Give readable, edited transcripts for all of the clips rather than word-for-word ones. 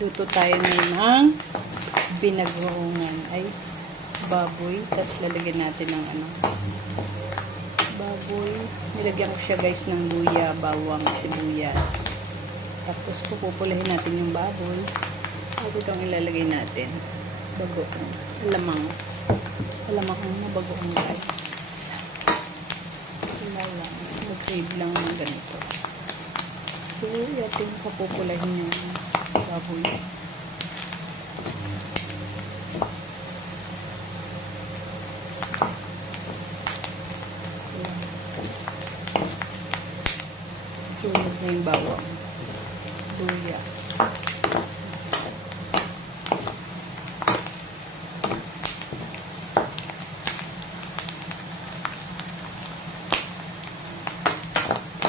Luto tayo ngayon ng binagoongan ay baboy. Tapos lalagyan natin ng baboy. Nilagyan ko siya guys ng luya, bawang, sibuyas. Tapos pupupulahin natin yung baboy. Bago itong ilalagay natin. Bagoong. Alamang. Alamang na bagoong guys. Wala lang. Mag-crave lang ng ganito. So, ating papupulahin yung baboy. Sunod na yung bawang. Luya.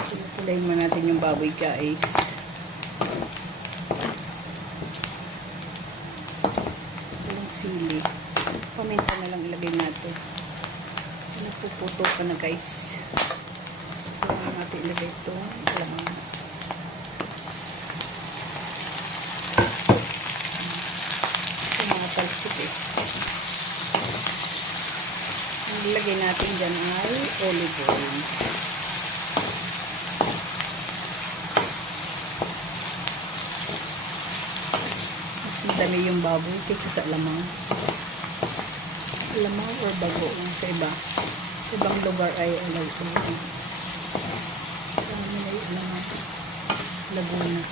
Pupulahin mo natin yung baboy guys. Sili. Paminta na lang ilagay natin. Napuputo pa na guys. So, natin ilagay ito. Alamang. Ito mga talsik eh. Ang ilagay natin dyan ay olive oil. Dami yung baboy kaysa sa alamang. Alamang or bagoong sa iba. Sa ibang lugar ay alamang. Kami na yung alamang. Laguna.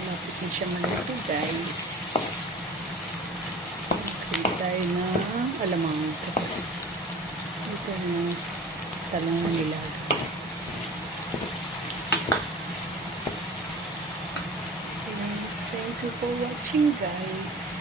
Malapit na siya malaki guys. Kaya tayo na alamang. Tapos ito yung talong nila. Thank you for watching guys.